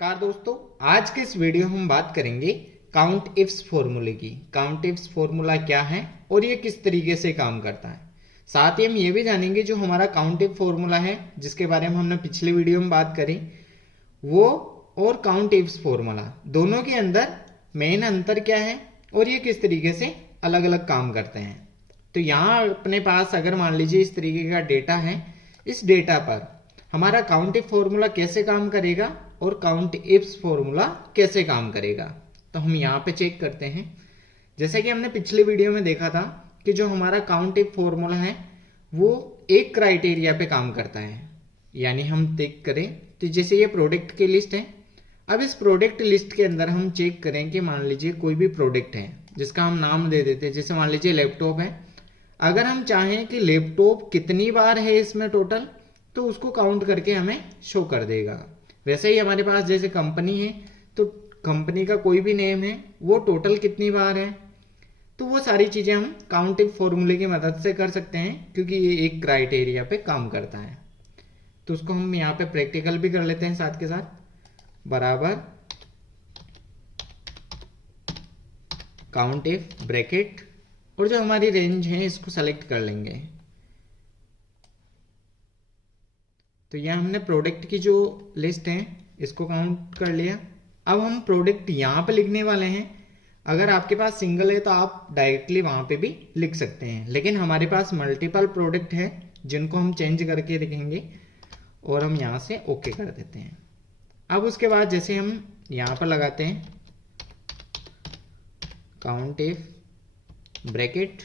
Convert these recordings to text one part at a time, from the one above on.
नमस्कार दोस्तों, आज के इस वीडियो में हम बात करेंगे काउंट इफ्स फॉर्मूले की। काउंट इफ्स फॉर्मूला क्या है और ये किस तरीके से काम करता है। साथ ही हम ये भी जानेंगे जो हमारा काउंट इफ फॉर्मूला है जिसके बारे में हमने पिछले वीडियो में बात करी, वो और काउंट इफ्स फॉर्मूला दोनों के अंदर मेन अंतर क्या है और ये किस तरीके से अलग अलग काम करते हैं। तो यहाँ अपने पास अगर मान लीजिए इस तरीके का डेटा है, इस डेटा पर हमारा काउंट इफ फॉर्मूला कैसे काम करेगा और काउंट इफ्स फॉर्मूला कैसे काम करेगा, तो हम यहाँ पे चेक करते हैं। जैसे कि हमने पिछले वीडियो में देखा था कि जो हमारा काउंट इफ फॉर्मूला है वो एक क्राइटेरिया पे काम करता है। यानी हम चेक करें तो जैसे ये प्रोडक्ट की लिस्ट है, अब इस प्रोडक्ट लिस्ट के अंदर हम चेक करें कि मान लीजिए कोई भी प्रोडक्ट है जिसका हम नाम दे देते हैं, जैसे मान लीजिए लैपटॉप है। अगर हम चाहें कि लैपटॉप कितनी बार है इसमें टोटल, तो उसको काउंट करके हमें शो कर देगा। वैसे ही हमारे पास जैसे कंपनी है तो कंपनी का कोई भी नेम है वो टोटल कितनी बार है, तो वो सारी चीजें हम काउंट इफ फॉर्मूले की मदद से कर सकते हैं क्योंकि ये एक क्राइटेरिया पे काम करता है। तो उसको हम यहाँ पे प्रैक्टिकल भी कर लेते हैं साथ के साथ। बराबर काउंट इफ ब्रैकेट और जो हमारी रेंज है इसको सेलेक्ट कर लेंगे। तो यह हमने प्रोडक्ट की जो लिस्ट है इसको काउंट कर लिया। अब हम प्रोडक्ट यहाँ पे लिखने वाले हैं। अगर आपके पास सिंगल है तो आप डायरेक्टली वहां पे भी लिख सकते हैं, लेकिन हमारे पास मल्टीपल प्रोडक्ट है जिनको हम चेंज करके लिखेंगे और हम यहाँ से ओके कर देते हैं। अब उसके बाद जैसे हम यहाँ पर लगाते हैं काउंट इफ ब्रैकेट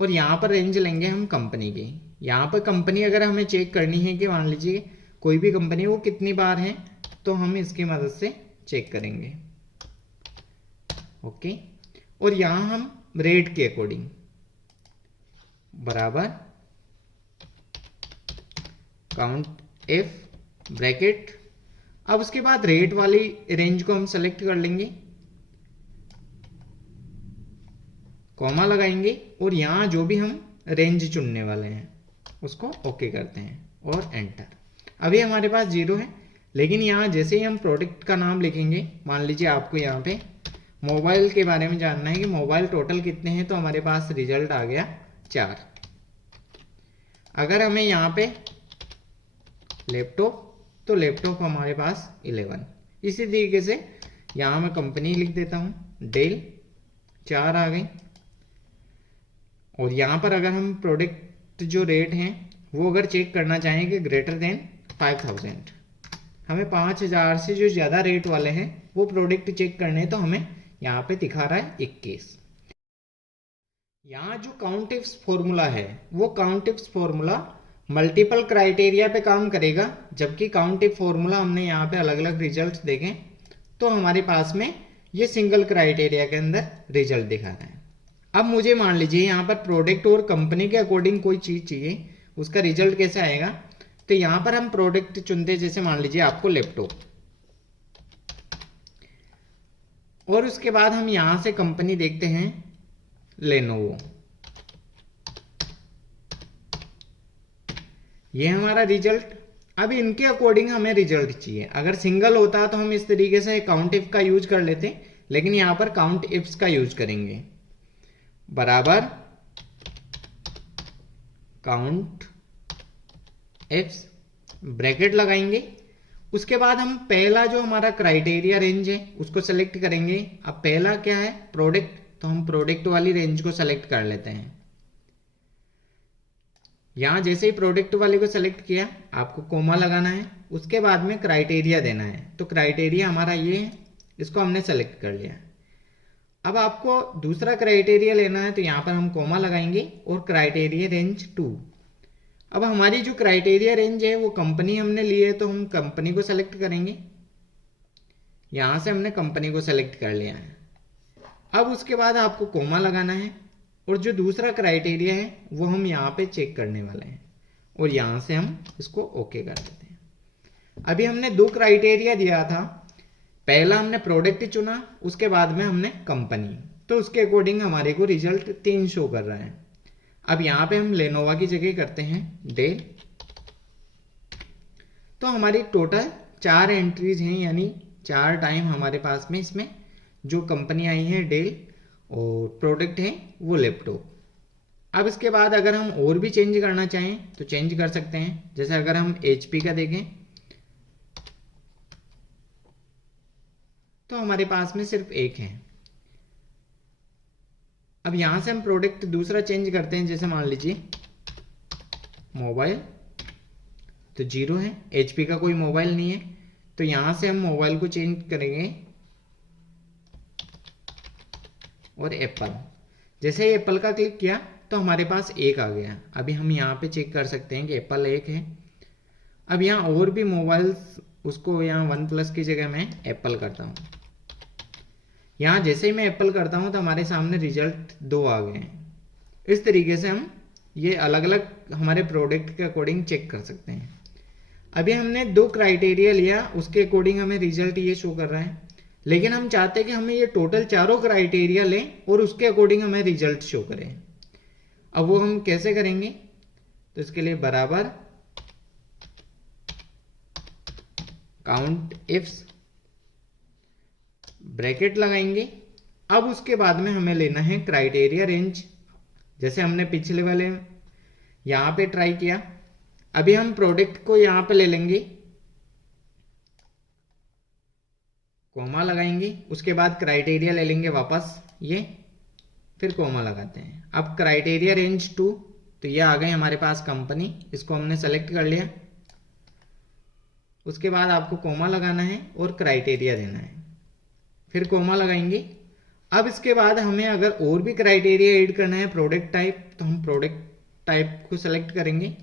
और यहाँ पर रेंज लेंगे हम कंपनी की। यहाँ पर कंपनी अगर हमें चेक करनी है कि मान लीजिए कोई भी कंपनी वो कितनी बार है, तो हम इसकी मदद से चेक करेंगे। ओके, और यहाँ हम रेट के अकॉर्डिंग बराबर काउंट इफ ब्रैकेट। अब उसके बाद रेट वाली रेंज को हम सेलेक्ट कर लेंगे, कॉमा लगाएंगे और यहाँ जो भी हम रेंज चुनने वाले हैं उसको ओके करते हैं और एंटर। अभी हमारे पास 0 है, लेकिन यहाँ जैसे ही हम प्रोडक्ट का नाम लिखेंगे, मान लीजिए आपको यहाँ पे मोबाइल के बारे में जानना है कि मोबाइल टोटल कितने हैं, तो हमारे पास रिजल्ट आ गया 4। अगर हमें यहाँ पे लैपटॉप, तो लैपटॉप हमारे पास 11। इसी तरीके से यहाँ मैं कंपनी लिख देता हूँ, डेल 4 आ गई। और यहाँ पर अगर हम प्रोडक्ट जो रेट हैं वो अगर चेक करना चाहें कि ग्रेटर देन 5000, हमें 5000 से जो ज़्यादा रेट वाले हैं वो प्रोडक्ट चेक करने हैं, तो हमें यहाँ पे दिखा रहा है 21। यहाँ जो काउंट इफ्स फॉर्मूला है वो count ifs formula multiple criteria पे काम करेगा, जबकि काउंट इफ फॉर्मूला हमने यहाँ पे अलग अलग रिजल्ट देखे तो हमारे पास में ये सिंगल क्राइटेरिया के अंदर रिजल्ट दिखा रहा है। अब मुझे मान लीजिए यहाँ पर प्रोडक्ट और कंपनी के अकॉर्डिंग कोई चीज चाहिए, उसका रिजल्ट कैसे आएगा। तो यहाँ पर हम प्रोडक्ट चुनते हैं, जैसे मान लीजिए आपको लैपटॉप, और उसके बाद हम यहाँ से कंपनी देखते हैं लेनोवो। ये हमारा रिजल्ट। अब इनके अकॉर्डिंग हमें रिजल्ट चाहिए। अगर सिंगल होता तो हम इस तरीके से काउंट इफ का यूज कर लेते, लेकिन यहाँ पर काउंट इफ्स का यूज करेंगे। बराबर काउंट इफ्स ब्रैकेट लगाएंगे। उसके बाद हम पहला जो हमारा क्राइटेरिया रेंज है उसको सेलेक्ट करेंगे। अब पहला क्या है, प्रोडक्ट, तो हम प्रोडक्ट वाली रेंज को सेलेक्ट कर लेते हैं। यहां जैसे ही प्रोडक्ट वाले को सेलेक्ट किया, आपको कोमा लगाना है, उसके बाद में क्राइटेरिया देना है। तो क्राइटेरिया हमारा ये है, इसको हमने सेलेक्ट कर लिया। अब आपको दूसरा क्राइटेरिया लेना है, तो यहाँ पर हम कोमा लगाएंगे और क्राइटेरिया रेंज 2। अब हमारी जो क्राइटेरिया रेंज है वो कंपनी हमने ली है, तो हम कंपनी को सेलेक्ट करेंगे। यहाँ से हमने कंपनी को सेलेक्ट कर लिया है। अब उसके बाद आपको कोमा लगाना है और जो दूसरा क्राइटेरिया है वो हम यहाँ पे चेक करने वाले हैं और यहाँ से हम इसको ओके कर देते हैं। अभी हमने 2 क्राइटेरिया दिया था, पहला हमने प्रोडक्ट चुना, उसके बाद में हमने कंपनी, तो उसके अकॉर्डिंग हमारे को रिजल्ट 3 शो कर रहा है। अब यहाँ पे हम लेनोवा की जगह करते हैं डेल। तो हमारी टोटल 4 एंट्रीज हैं, यानी 4 टाइम हमारे पास में इसमें जो कंपनी आई है डेल और प्रोडक्ट है वो लैपटॉप। अब इसके बाद अगर हम और भी चेंज करना चाहें तो चेंज कर सकते हैं। जैसे अगर हम HP का देखें तो हमारे पास में सिर्फ एक है। अब यहां से हम प्रोडक्ट दूसरा चेंज करते हैं। जैसे मान लीजिए मोबाइल तो 0 है, HP का कोई मोबाइल नहीं है, तो यहां से हम मोबाइल को चेंज करेंगे और एप्पल। जैसे ही एप्पल का क्लिक किया तो हमारे पास एक आ गया। अभी हम यहाँ पे चेक कर सकते हैं कि एप्पल एक है। अब यहाँ और भी मोबाइल्स, उसको यहाँ OnePlus की जगह मैं एप्पल करता हूँ। यहाँ जैसे ही मैं एप्पल करता हूँ तो हमारे सामने रिजल्ट 2 आ गए हैं। इस तरीके से हम ये अलग अलग हमारे प्रोडक्ट के अकॉर्डिंग चेक कर सकते हैं। अभी हमने 2 क्राइटेरिया लिया, उसके अकॉर्डिंग हमें रिजल्ट ये शो कर रहा है, लेकिन हम चाहते हैं कि हमें ये टोटल 4 क्राइटेरिया लें और उसके अकॉर्डिंग हमें रिजल्ट शो करें। अब वो हम कैसे करेंगे, तो इसके लिए बराबर काउंट इफ्स ब्रैकेट लगाएंगे। अब उसके बाद में हमें लेना है क्राइटेरिया रेंज। जैसे हमने पिछले वाले यहां पे ट्राई किया, अभी हम प्रोडक्ट को यहां पे ले लेंगे, कोमा लगाएंगे, उसके बाद क्राइटेरिया ले लेंगे वापस ये, फिर कोमा लगाते हैं। अब क्राइटेरिया रेंज 2, तो ये आ गए हमारे पास कंपनी, इसको हमने सेलेक्ट कर लिया। उसके बाद आपको कोमा लगाना है और क्राइटेरिया देना है, फिर कोमा लगाएंगे। अब इसके बाद हमें अगर और भी क्राइटेरिया ऐड करना है प्रोडक्ट टाइप, तो हम प्रोडक्ट टाइप को सेलेक्ट करेंगे।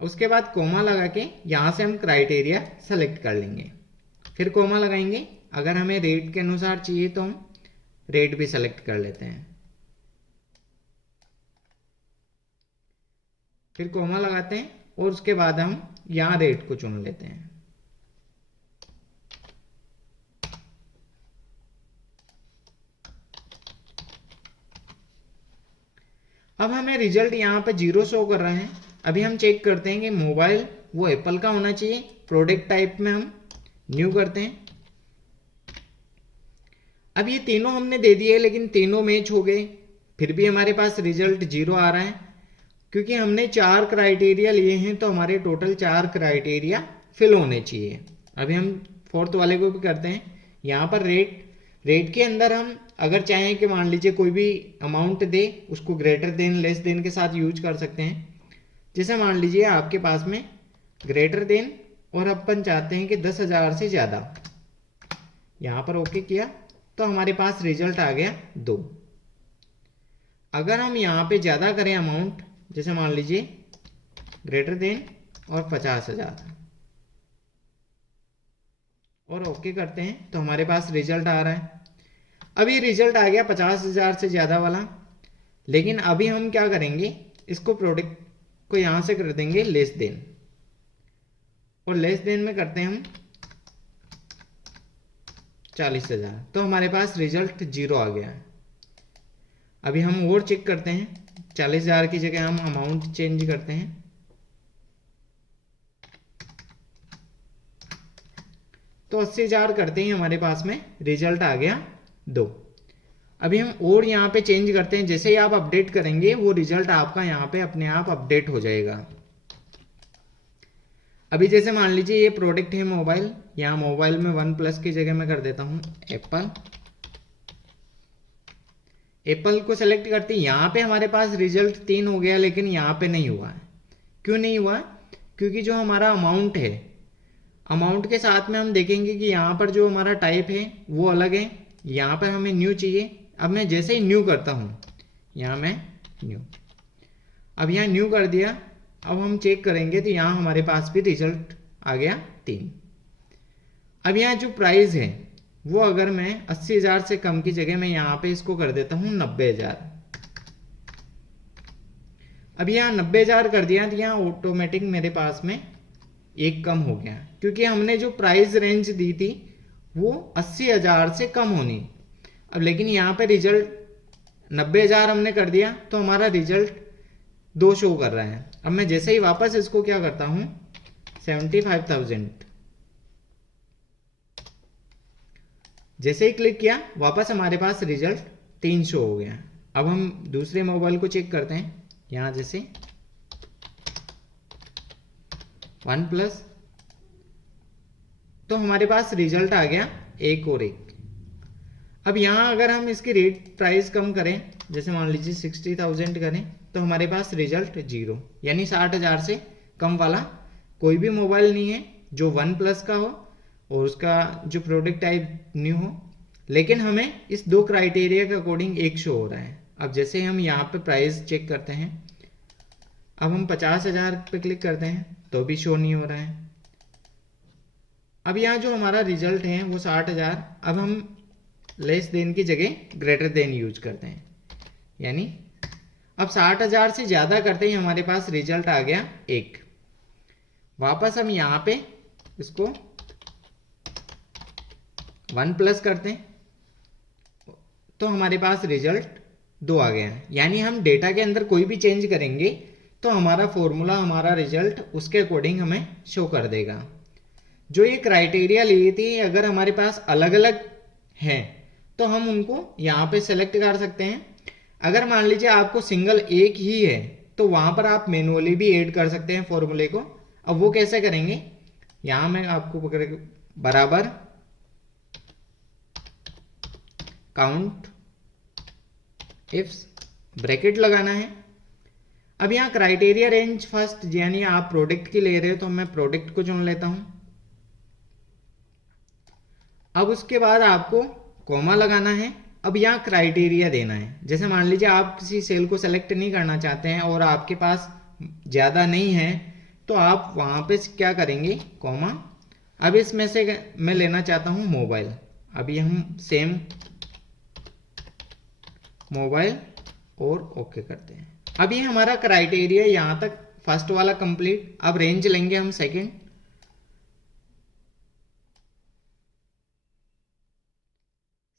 उसके बाद कोमा लगा के यहां से हम क्राइटेरिया सेलेक्ट कर लेंगे, फिर कोमा लगाएंगे। अगर हमें रेट के अनुसार चाहिए तो हम रेट भी सेलेक्ट कर लेते हैं, फिर कोमा लगाते हैं और उसके बाद हम यहां रेट को चुन लेते हैं। अब हमें रिजल्ट यहां पे 0 शो कर रहा है। अभी हम चेक करते हैं कि मोबाइल वो एप्पल का होना चाहिए। प्रोडक्ट टाइप में हम न्यू करते हैं। अब ये तीनों हमने दे दिए, लेकिन तीनों मैच हो गए, फिर भी हमारे पास रिजल्ट 0 आ रहा है, क्योंकि हमने 4 क्राइटेरिया लिए हैं, तो हमारे टोटल 4 क्राइटेरिया फिल होने चाहिए। अभी हम 4th वाले को भी करते हैं। यहाँ पर रेट के अंदर हम अगर चाहें कि मान लीजिए कोई भी अमाउंट दे, उसको ग्रेटर देन लेस देन के साथ यूज कर सकते हैं। जैसे मान लीजिए आपके पास में ग्रेटर देन और अपन चाहते हैं कि 10,000 से ज़्यादा, यहाँ पर ओके किया तो हमारे पास रिजल्ट आ गया 2। अगर हम यहाँ पे ज़्यादा करें अमाउंट, जैसे मान लीजिए ग्रेटर देन और 50,000 और ओके करते हैं तो हमारे पास रिजल्ट आ रहा है। अभी रिजल्ट आ गया 50,000 से ज़्यादा वाला, लेकिन अभी हम क्या करेंगे, इसको प्रोडक्ट को यहाँ से कर देंगे लेस देन, और लेस देन में करते हैं हम 40,000, तो हमारे पास रिजल्ट 0 आ गया है। अभी हम और चेक करते हैं, 40,000 की जगह हम अमाउंट चेंज करते हैं, तो 80,000 करते ही हमारे पास में रिजल्ट आ गया 2। अभी हम और यहाँ पे चेंज करते हैं। जैसे ही आप अपडेट करेंगे वो रिजल्ट आपका यहाँ पे अपने आप अपडेट हो जाएगा। अभी जैसे मान लीजिए ये प्रोडक्ट है मोबाइल, यहाँ मोबाइल में OnePlus की जगह मैं कर देता हूँ एप्पल। एप्पल को सेलेक्ट करते यहाँ पे हमारे पास रिजल्ट 3 हो गया, लेकिन यहाँ पे नहीं हुआ है। क्यों नहीं हुआ? क्योंकि जो हमारा अमाउंट है, अमाउंट के साथ में हम देखेंगे कि यहाँ पर जो हमारा टाइप है वो अलग है। यहाँ पर हमें न्यू चाहिए। अब मैं जैसे ही न्यू करता हूँ, यहाँ मैं न्यू, अब यहाँ न्यू कर दिया। अब हम चेक करेंगे तो यहाँ हमारे पास भी रिजल्ट आ गया 3। अब यहाँ जो प्राइस है वो अगर मैं 80,000 से कम की जगह मैं यहाँ पे इसको कर देता हूँ 90,000। अब यहाँ 90,000 कर दिया तो यहाँ ऑटोमेटिक मेरे पास में एक कम हो गया, क्योंकि हमने जो प्राइस रेंज दी थी वो 80,000 से कम होनी। अब लेकिन यहाँ पे रिजल्ट 90,000 हमने कर दिया तो हमारा रिजल्ट 2 शो कर रहा है। अब मैं जैसे ही वापस इसको क्या करता हूँ, 75,000। जैसे ही क्लिक किया वापस हमारे पास रिजल्ट 300 हो गया। अब हम दूसरे मोबाइल को चेक करते हैं, यहां जैसे OnePlus, तो हमारे पास रिजल्ट आ गया 1 और 1। अब यहां अगर हम इसकी रेट प्राइस कम करें, जैसे मान लीजिए 60,000 करें, तो हमारे पास रिजल्ट 0, यानी 60,000 से कम वाला कोई भी मोबाइल नहीं है जो OnePlus का हो और उसका जो प्रोडक्ट टाइप न्यू हो। लेकिन हमें इस दो क्राइटेरिया के अकॉर्डिंग एक शो हो रहा है। अब जैसे हम यहाँ पे प्राइस चेक करते हैं, अब हम 50,000 पे क्लिक करते हैं तो भी शो नहीं हो रहा है। अब यहाँ जो हमारा रिजल्ट है वो 60,000, अब हम लेस देन की जगह ग्रेटर देन यूज करते हैं, यानी अब 60,000 से ज्यादा करते ही हमारे पास रिजल्ट आ गया 1। वापस हम यहाँ पे इसको OnePlus करते हैं तो हमारे पास रिजल्ट 2 आ गया है। यानी हम डेटा के अंदर कोई भी चेंज करेंगे तो हमारा फॉर्मूला, हमारा रिजल्ट उसके अकॉर्डिंग हमें शो कर देगा। जो ये क्राइटेरिया लिए थे अगर हमारे पास अलग अलग हैं तो हम उनको यहाँ पे सेलेक्ट कर सकते हैं। अगर मान लीजिए आपको सिंगल एक ही है तो वहां पर आप मैनुअली भी ऐड कर सकते हैं फॉर्मूले को। अब वो कैसे करेंगे, यहां मैं आपको बराबर काउंट इफ्स ब्रैकेट लगाना है। अब यहाँ क्राइटेरिया रेंज फर्स्ट, यानी आप प्रोडक्ट की ले रहे हो तो मैं प्रोडक्ट को चुन लेता हूं। अब उसके बाद आपको कॉमा लगाना है। अब यहाँ क्राइटेरिया देना है। जैसे मान लीजिए आप किसी सेल को सेलेक्ट नहीं करना चाहते हैं और आपके पास ज्यादा नहीं है तो आप वहां पे क्या करेंगे, कॉमा। अब इसमें से मैं लेना चाहता हूं मोबाइल। अभी हम सेम मोबाइल और ओके करते हैं। अब ये हमारा क्राइटेरिया यहां तक फर्स्ट वाला कंप्लीट। अब रेंज लेंगे हम सेकंड,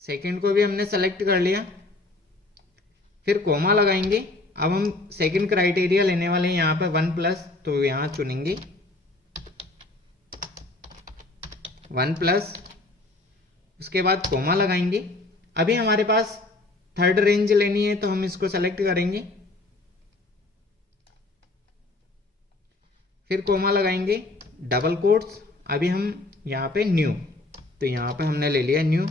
सेकंड को भी हमने सेलेक्ट कर लिया, फिर कोमा लगाएंगे। अब हम सेकंड क्राइटेरिया लेने वाले हैं यहाँ पे OnePlus, तो यहाँ चुनेंगे OnePlus, उसके बाद कोमा लगाएंगे। अभी हमारे पास थर्ड रेंज लेनी है तो हम इसको सेलेक्ट करेंगे, फिर कोमा लगाएंगे, डबल कोट्स। अभी हम यहाँ पे न्यू, तो यहाँ पे हमने ले लिया न्यू,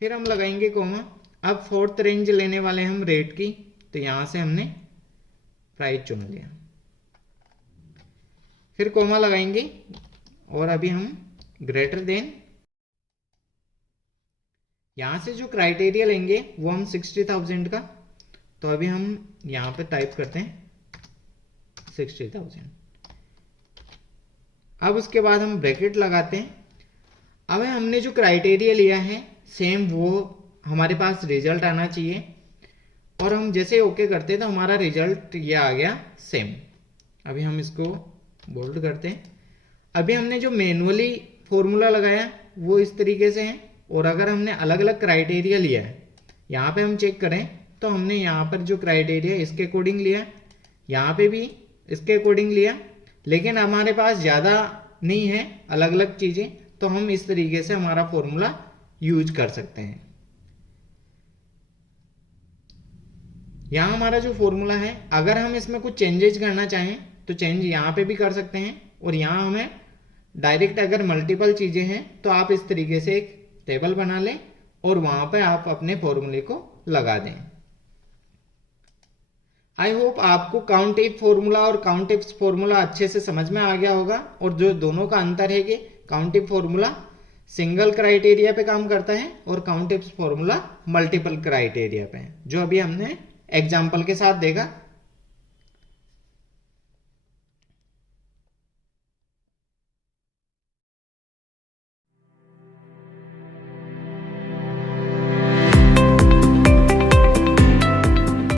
फिर हम लगाएंगे कोमा। अब फोर्थ रेंज लेने वाले हम रेट की, तो यहां से हमने प्राइस चुन लिया, फिर कोमा लगाएंगे और अभी हम ग्रेटर देन, यहां से जो क्राइटेरिया लेंगे वो हम 60,000 का, तो अभी हम यहां पे टाइप करते हैं 60,000। अब उसके बाद हम ब्रैकेट लगाते हैं। अब हमने जो क्राइटेरिया लिया है सेम वो हमारे पास रिजल्ट आना चाहिए, और हम जैसे ओके करते हैं तो हमारा रिजल्ट ये आ गया सेम। अभी हम इसको बोल्ड करते हैं। अभी हमने जो मैनुअली फॉर्मूला लगाया वो इस तरीके से है, और अगर हमने अलग अलग क्राइटेरिया लिया है, यहाँ पे हम चेक करें तो हमने यहाँ पर जो क्राइटेरिया इसके अकॉर्डिंग लिया, यहाँ पे भी इसके अकॉर्डिंग लिया, लेकिन हमारे पास ज़्यादा नहीं है अलग अलग चीज़ें, तो हम इस तरीके से हमारा फॉर्मूला यूज कर सकते हैं। यहाँ हमारा जो फॉर्मूला है, अगर हम इसमें कुछ चेंजेस करना चाहें तो चेंज यहाँ पे भी कर सकते हैं, और यहाँ हमें डायरेक्ट अगर मल्टीपल चीजें हैं तो आप इस तरीके से एक टेबल बना लें और वहां पे आप अपने फॉर्मूले को लगा दें। आई होप आपको काउंट इफ फॉर्मूला और काउंट इफ फॉर्मूला अच्छे से समझ में आ गया होगा, और जो दोनों का अंतर है कि count if formula single criteria पे काम करता है और count if formula multiple criteria पे, जो अभी हमने एग्जाम्पल के साथ देखा।